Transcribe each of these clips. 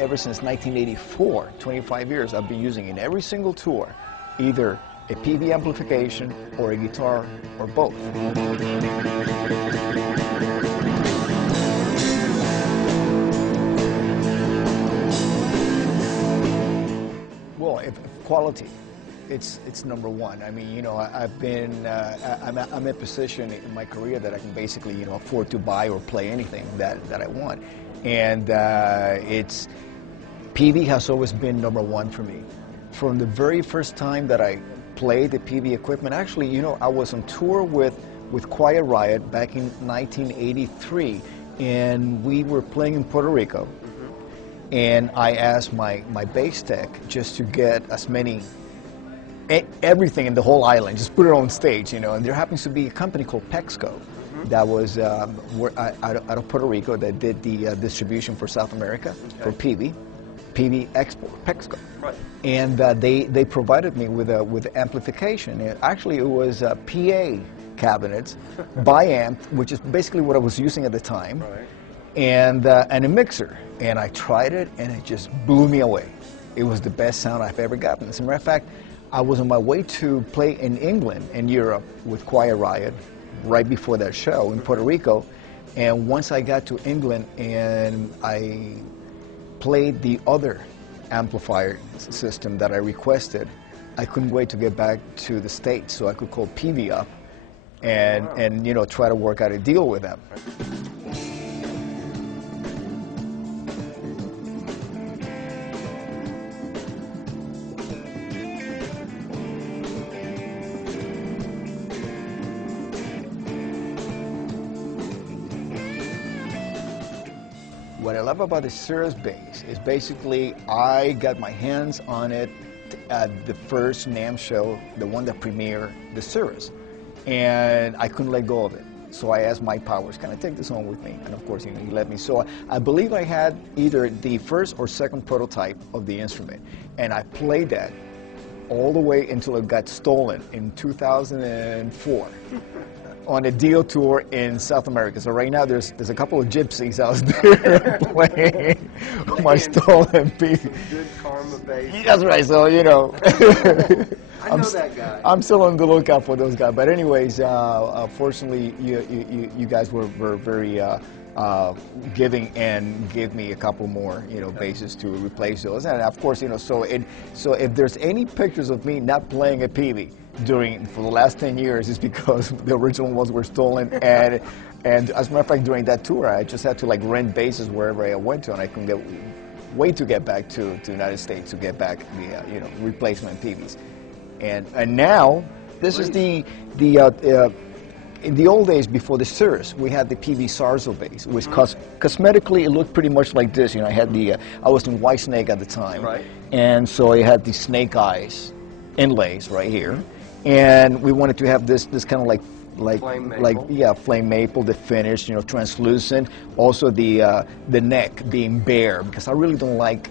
ever since 1984, 25 years, I've been using in every single tour, either a Peavey amplification or a guitar or both. Well, if quality, it's number one. I mean, you know, I've been, I'm in a position in my career that I can basically, you know, afford to buy or play anything that I want. And Peavey has always been number one for me. From the very first time that I played the Peavey equipment, actually, you know, I was on tour with Quiet Riot back in 1983, and we were playing in Puerto Rico. And I asked my bass tech just to get as many, everything in the whole island, just put it on stage, you know. And there happens to be a company called Pexco that was out of Puerto Rico that did the distribution for South America, for Peavey Export, Pexco. Right. And they provided me with amplification. Actually, it was PA cabinets, bi-amp, which is basically what I was using at the time. Right. And a mixer, and I tried it, and it just blew me away. It was the best sound I've ever gotten. As a matter of fact, I was on my way to play in England and Europe with Quiet Riot right before that show in Puerto Rico, and once I got to England and I played the other amplifier system that I requested, I couldn't wait to get back to the States so I could call Peavey up and you know, try to work out a deal with them. What I love about the Cirrus bass is basically I got my hands on it at the first NAMM show, the one that premiered the Cirrus, and I couldn't let go of it. So I asked Mike Powers, can I take this home with me? And of course, you know, he let me. So I believe I had either the first or second prototype of the instrument, and I played that all the way until it got stolen in 2004. On a deal tour in South America. So right now there's a couple of gypsies out there playing my stolen Peavey. Good karma bass. That's right, so you know. I know that guy. I'm still on the lookout for those guys. But anyways, fortunately you guys were very giving and gave me a couple more, you know, basses to replace those. And of course, you know, so if there's any pictures of me not playing a Peavey for the last 10 years, is because the original ones were stolen, and as a matter of fact, during that tour, I just had to like rent basses wherever I went to, and I couldn't wait to get back to the United States to get back the you know, replacement Peaveys, and now this is the in the old days before the Cirrus, we had the Peavey Sarzo bass, which cosmetically it looked pretty much like this. You know, I had I was in Whitesnake at the time, right, and so I had the snake eyes inlays right here. And we wanted to have this kind of like flame maple, the finish, you know, translucent. Also the neck being bare, because I really don't like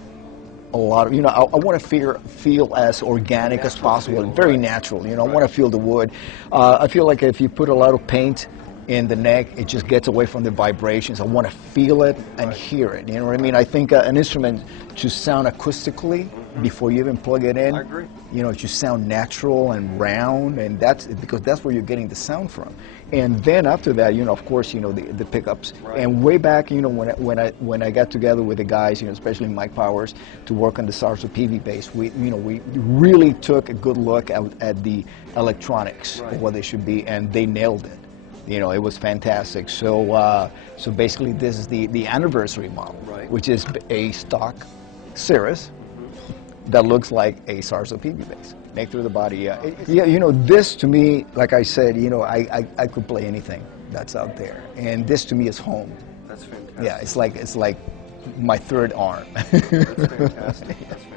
a lot of, you know, I want to feel as organic as possible, very natural. You know, I want to feel the wood. I feel like if you put a lot of paint in the neck, it just gets away from the vibrations. I want to feel it and hear it. You know what I mean? I think an instrument should sound acoustically before you even plug it in. I agree. You know, it should sound natural and round, and that's because that's where you're getting the sound from. And then after that, you know, of course, you know, the pickups. Right. And way back, you know, when I got together with the guys, you know, especially Mike Powers, to work on the Sarzo Peavey bass, we really took a good look at the electronics of what they should be, and they nailed it. You know, it was fantastic. So, so basically, this is the anniversary model, which is a stock Cirrus that looks like a Sarzo Peavey bass, made through the body. Yeah, you know, this to me, like I said, you know, I could play anything that's out there, and this to me is home. That's fantastic. Yeah, it's like my third arm. That's fantastic. That's fantastic.